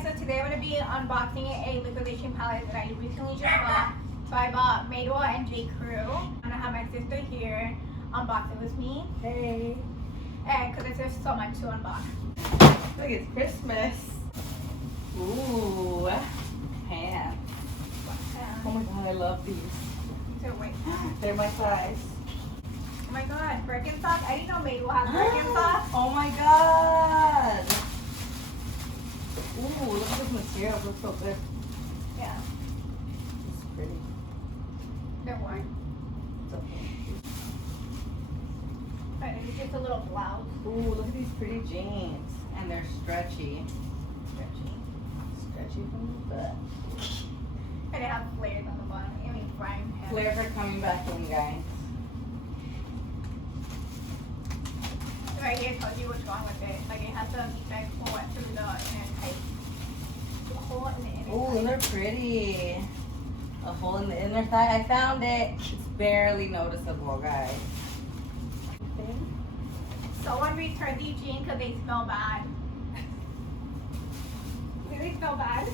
Alright, so today I'm going to be unboxing a liquidation palette that I recently just bought. So I bought Madewell and j.crew. I'm going to have my sister here unbox it with me. Hey. And because there's so much to unbox. Look, it's Christmas. Ooh. Pants. Oh my god, I love these. So wait. They're my size. Oh my god, Birkenstock? I didn't know Madewell had Birkenstock. Oh my god. Ooh, look at this material. It looks so good. Yeah, It's pretty. they're worn. It's okay. Alright, it's just a little blouse. Ooh, look at these pretty jeans. And they're stretchy. Stretchy from the butt. And it has flares on the bottom. I mean, brine. Flares are coming back in, guys. Right here tells you what's wrong with it. Like it has the effect pull it through the inner tight. The hole in the inner Ooh, they're pretty. A hole in the inner thigh. I found it. It's barely noticeable, guys. Okay. Someone returned these jeans because they smell bad. Do they smell bad?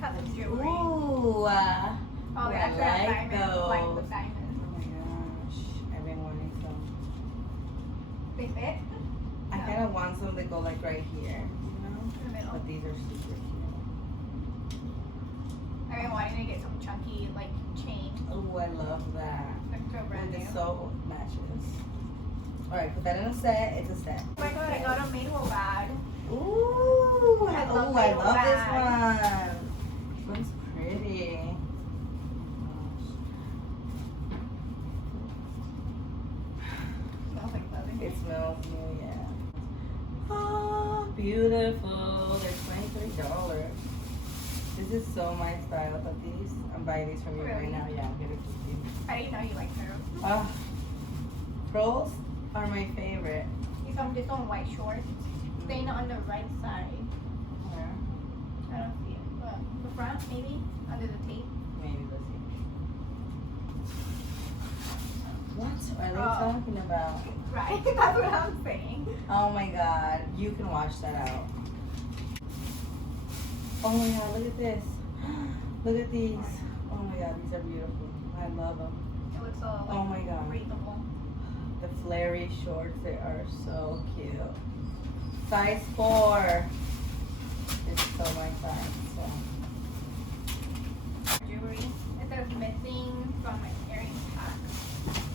Has some jewelry. Ooh. Oh, they actually have diamonds. Like with diamonds. Oh my gosh. I've been wanting some. They fit? I kind of want some that go like right here, you know? In the middle. But these are super cute. I've been wanting to get some chunky like chain. Oh, I love that. They're so brand And new. the so matches. Alright, put that in a set. It's a set. Oh my god, I got a Madewell bag. Ooh, I love I Madewell love this bags. one. This one's pretty. Smells like leather. It smells new, yeah. Oh, beautiful. They're $23. This is so my style, but these, I'm buying these from you right Really? now. Yeah, I'm gonna keep you. I didn't know you liked her. Pearls are my favorite. These are just on white shorts. Staying on the right side. Where? I don't see it. But the front, maybe? Under the tape. Maybe, let's see. What are they Oh. talking about? Right, that's what I'm saying. Oh my god, you can wash that out. Oh my god, look at this. Look at these. Oh my god, these are beautiful. I love them. It looks so like, Oh my god. breathable. The flary shorts, they are so cute. Size 4. It's so my size. So. Jewelry. It says missing from my earring pack.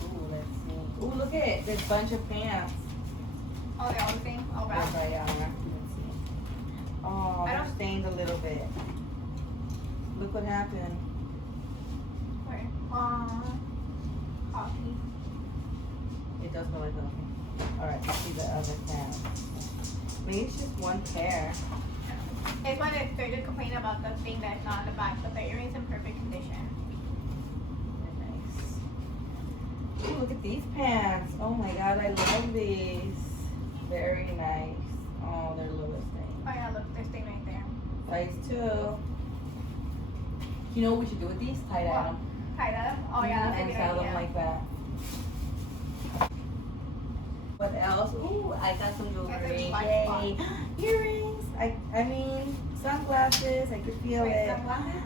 Ooh, let's see. Ooh, look at it. There's a bunch of pants. Oh, they're all the same? Oh, wow. Yes, I am. Let's see. Oh, I they're don't- stained a little bit. Look what happened. Where? Coffee. It does smell like coffee. Alright, let's see the other pants. Maybe it's just one pair. It's when they're just complaining about the thing that's not on the back, but the earring's in perfect condition. Nice. Ooh, look at these pants. Oh my god, I love these. Very nice. Oh, they're Lewis things. Oh yeah, look, they're staying right there. Size 2. You know what we should do with these? Tie What? them. Tie them? Oh yeah, that's a And good sell them idea. like that. What else? Ooh, I got some jewelry. That's a black Yay. Earrings. I mean, sunglasses. I could feel Wait, it. sunglasses?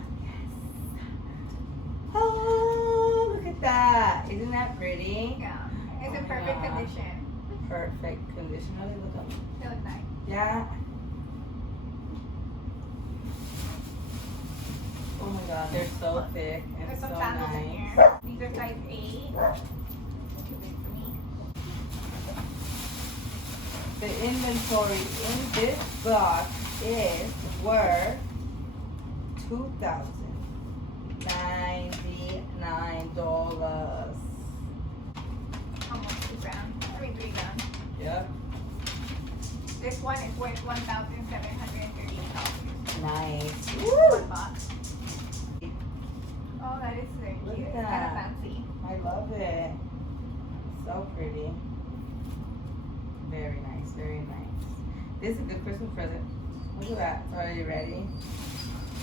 Oh, look at that. Isn't that pretty? Yeah. It's Oh in my perfect gosh. condition. Perfect condition. How do they look up? They look nice. Yeah. Oh my god, they're so thick and There's so some sandals in nice. here. These are size 8. Too big for me. The inventory in this box is worth $2,099. Almost 2 grand. I mean 3 grand. Yep. This one is worth $1,738. Nice. One box. Oh, that is very Look cute. at It's kind of that. fancy. I love it. So pretty. Very nice, very nice. This is a good Christmas present. Look at that. It's already ready.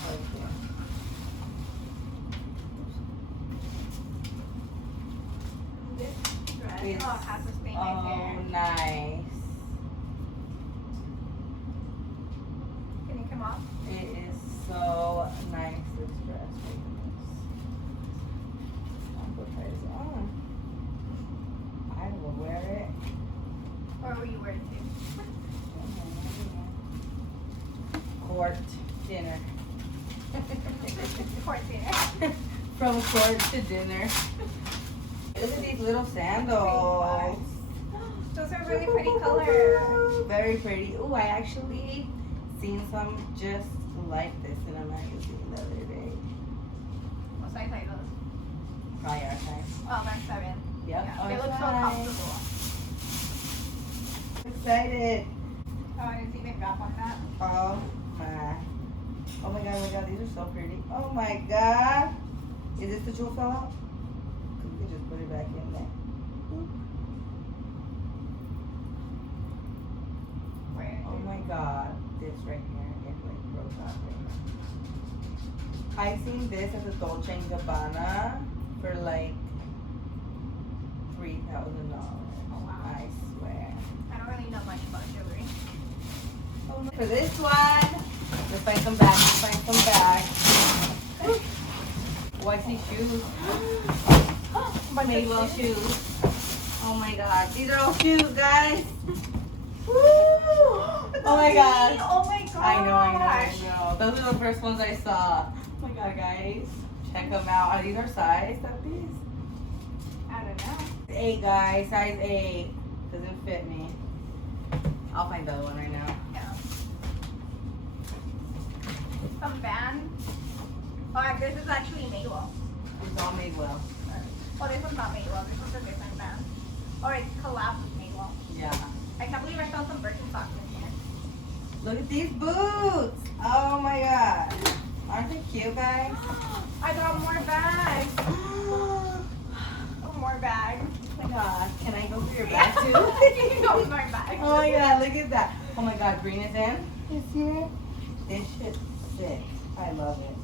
Okay. This dress It's- has a stain right Oh, there. nice. court dinner. Court dinner. From court to dinner. Look at these little sandals. Those are really pretty colors. Very pretty. Oh, I actually seen some just like this in a magazine the other day. What size are those? Probably our size. Oh, that's 7. Yep. Yeah, our they look so size. comfortable. Excited. Oh, I didn't see the drop on that. Oh my. Oh my god, these are so pretty. Oh my god. Is this the jewel fell out? You can just put it back in there. Oop. Where? Oh my god. This right here, it like broke off right now. I seen this at the Dolce & Gabbana for like $3,000. Oh, wow. I swear. I don't really know much about jewelry. For this one, let's find some bags. Let's find some bags. Oh, I see shoes. Madewell shoes. Oh my god. These are all shoes, guys. Woo! Oh my god. Oh my god. I know. Those are the first ones I saw. Oh my god, guys. Check them out. Are these our size, these? I don't know. 8, guys. Size 8. Doesn't fit me. I'll find the other one right now. Yeah. Some band. Oh, this is actually Madewell. It's all Madewell. Oh, this one's not Madewell. This one's a different band. Or it's collabed with Madewell. Yeah. I can't believe I saw some Birkenstocks in here. Look at these boots. Oh my god. Aren't they cute, guys? I got more bags. Oh More bags. my god. Can I go for your bag too? You got more bags. Oh my god, look at that. Oh my god, green is in this year. This shit's sick. I love it.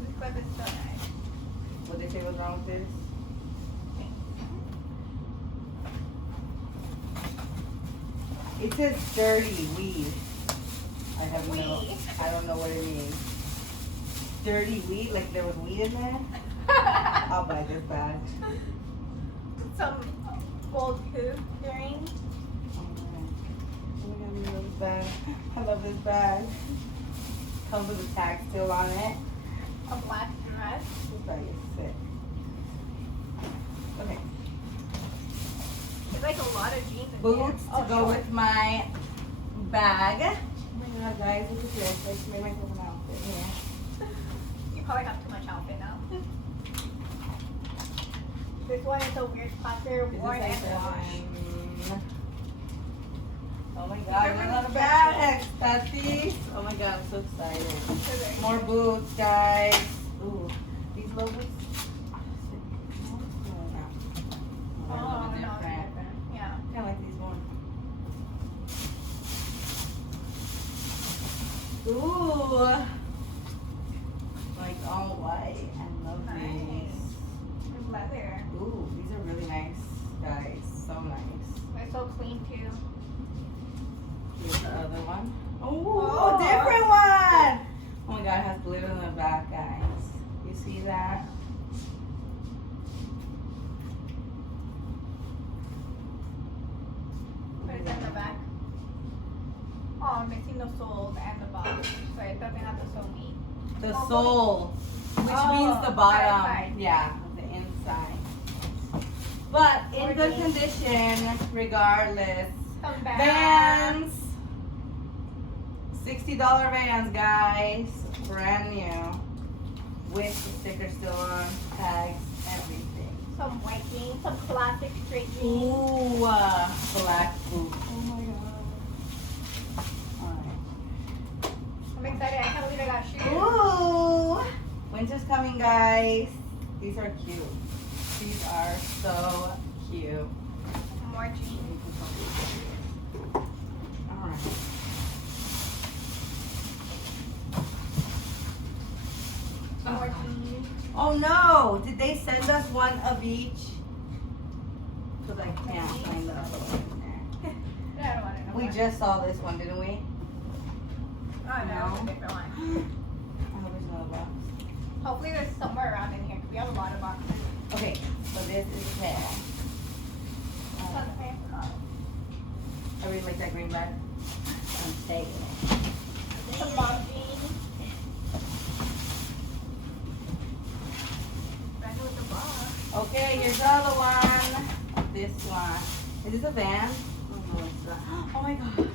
This clip is so nice. What did they say was wrong with this? It says dirty weed. I have no, Weed. I don't know what it means. Dirty weed? Like there was weed in there? I'll buy this bag. Some gold hoop earrings. Oh my god, I love this bag. I love this bag. Comes with a tag still on it. A black dress. This bag is sick. Okay. There's like a lot of jeans in Boots here. to go with my bag. Oh my god, guys, look at this. I just made myself an outfit here. You probably have too much outfit now. This one is a weird cluster, Is worn this and like washed. Oh my god, They're I love really bags. Tatis. Oh my god, I'm so excited. More boots, guys. Ooh, these logos. Oh, no, different. different. Yeah. I like these ones. Ooh. Like all white. I love Nice. these. With leather. Ooh, these are really nice, guys. So nice. They're so clean too. Here's the other one. Ooh, Oh. different one. Oh my god, it has glitter in the back, guys. You see that? What is in the back? Oh, I'm missing the soles and the box. So it doesn't have the sole meat. The Oh, sole, which Oh, means the bottom. inside. Yeah, the inside. But in good condition, regardless. Some bags. Vans. $60 Vans, guys. Brand new. With the sticker still on. Tags, everything. Some white jeans. Some classic straight jeans. Ooh, black boots. Oh my god. Alright. I'm excited. I can't believe I got shoes. Ooh! Winter's coming, guys. These are cute. These are so cute. More jeans. Alright. More jeans. Oh no! Did they send us one of each? Because I can't find the other one in there. I don't want to know. We what. just saw this one, didn't we? Oh no, it's a different one. I hope there's another box. Hopefully there's somewhere around in here because we have a lot of boxes. Okay, so this is the pair. I really like that green bag. I taking it. Some mom jeans. Brand new with the box. Okay, here's the other one. This one. Is this a van? Oh, no, it's not. Oh my god.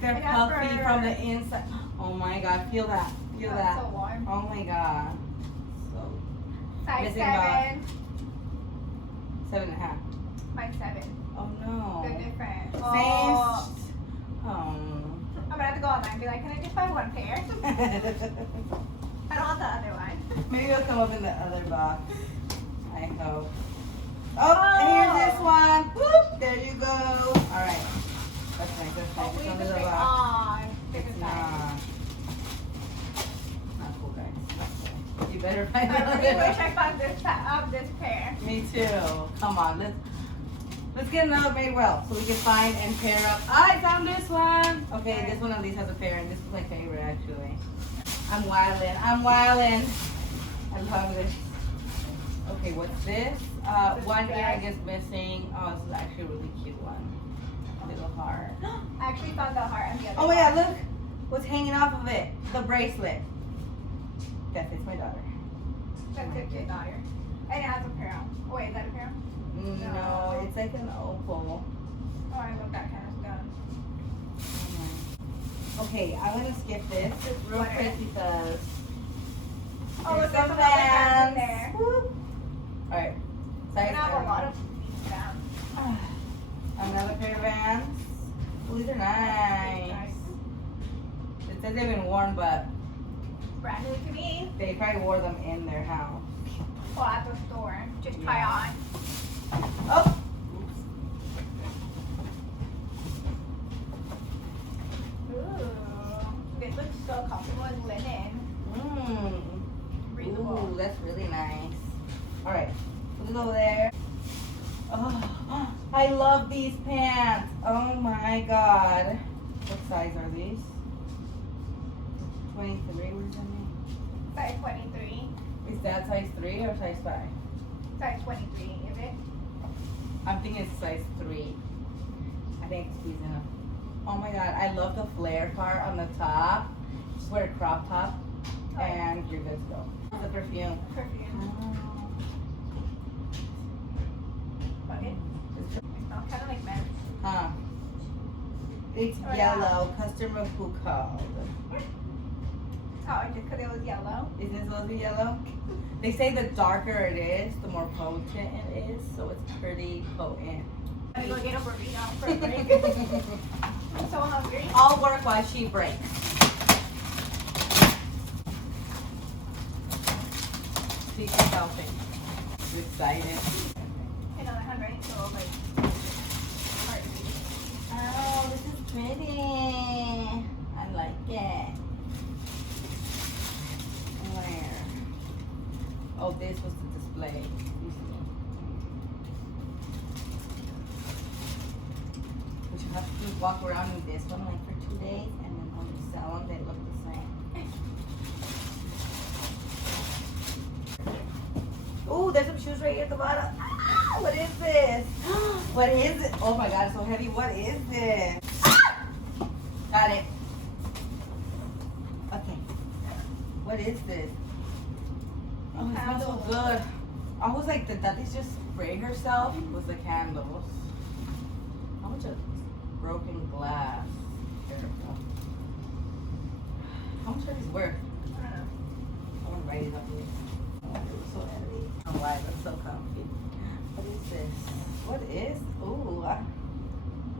They're I got puffy fur. from the inside. Oh my god, feel that. Feel Oh, that. it's so warm. Oh my god. So Size missing 7. 7.5. Mine's 7. Oh no. They're different. Same. Oh. Oh. I'm gonna have to go online and be like, can I just buy one pair? I don't want the other one. Maybe it'll come up in the other box. I hope. Oh, here's this one. Whoop, there you go. All right. That's nice. That's nice. It's under the box. on. It's not. Not cool, guys. Not cool. You better find I really another. wish I found this pair. Me too. Come on, let's get another Madewell so we can find and pair up. I found this one. Okay, this one at least has a pair, and this is my favorite actually. I'm wildin'. I'm wildin'. I love this. Okay, what's this? One ear I guess missing. Oh, this is actually a really cute one. Little heart. I actually found the heart on the other Oh my one. god, look what's hanging off of it. The bracelet. That fits my daughter. That's it, your daughter. And it has a pearl. Oh, wait, is that a pearl? No, it's like an opal. Oh, I love that kind of stuff. Okay, I'm gonna skip this real What? quick because Oh, there's there's some some other hands in vans. there. Whoop. All right, We're size gonna have a 7. lot of these down. Another pair of Vans. Ooh, these are nice. It says they've been worn, but Brand new to me. they probably wore them in their house. Or at the store. Just try Yeah. on. Oh. Ooh. This looks so comfortable in linen. Breathable. Ooh, that's really nice. All right, put it over there. Oh, I love these pants. Oh my god. What size are these? 23, what does that mean? Size 23. Is that size 3 or size 5? Size 23, is it? I'm thinking it's size 3. I think it's squeezing enough. Oh my god, I love the flare part on the top. Just wear a crop top and you're good to go. The perfume. Perfume. Okay. It smells kind of like men. Huh. It's Oh, yeah. yellow. Customer who called. Oh, just because it was yellow. Isn't it supposed to be yellow? They say the darker it is, the more potent it is, so it's pretty potent. I'm gonna go get a burrito for a break. I'm so hungry. I'll work while she breaks. She's helping. You excited? I know that handwriting so like hard to read. Oh, this is pretty. I like it. Where? Oh, this was the display. You see. But you have to walk around with this one like for 2 days, and then when you sell them, they look the same. Ooh, there's some shoes right here at the bottom. Ah, what is this? What is it? Oh my god, it's so heavy. What is this? Ah! Got it. Okay. What is this? Oh, it smells so good. I was like, did that just spray herself with the candles? How much of broken glass? Careful. How much are these worth? I don't know. I want to write it up here. Oh, it was so heavy. Oh, why? That's so comfy. What is this? What is? Ooh.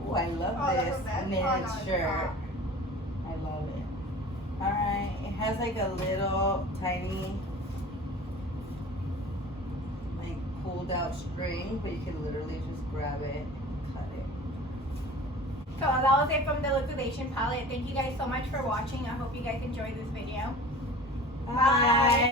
Ooh, I love Oh, that's this what that- knitted oh, no, it's shirt. not. I love it. Alright. It has like a little tiny like pulled out string, but you can literally just grab it and cut it. So that was it from the liquidation palette. Thank you guys so much for watching. I hope you guys enjoyed this video. Bye.